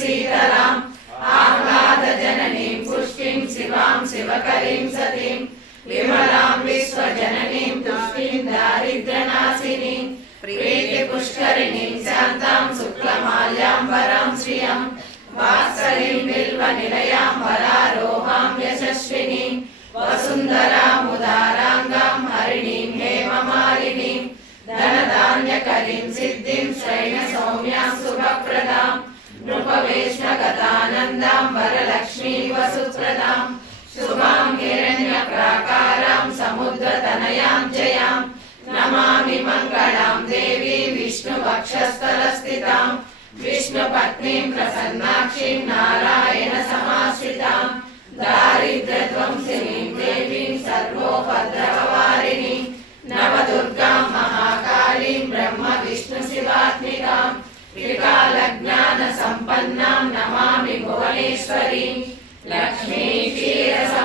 शीतलाम् आह्लादजननीं पुष्टिं शिवां शिवकरीं सतीं विमलां विश्वजननीं तुष्टिं दारिद्र्यनाशिनीं प्रीतिपुष्करिणीं शान्तां शुक्लमाल्याम्बरां श्रियं वात्सलीं बिल्वनिलयां वरारोहां यशस्विनीं वसुन्धरामुदाराङ्गां हरिणीं हेममालिनीं धनधान्यकरीं सिद्धिं श्रैणसौम्यां शुभप्रदां नृपवेश्मगतानन्दां वरलक्ष्मीं वसुप्रदां शुभां हिरण्यप्राकारां समुद्रतनयां जयां नमामि मङ्गलां देवीं विष्णुवक्षस्थलस्थितां विष्णुपत्नीं प्रसन्नाक्षीं नारायणसमाश्रितां दारिद्र्यध्वंसिनीं देवीं सर्वोपद्रववारिणीं नवदुर्गां महाकालीं ब्रह्मविष्णुशिवात्मिकां त्रिकालज्ञानसम्पन्नां नमामि भुवनेश्वरीं लक्ष्मी क्षीरसमुद्रराजं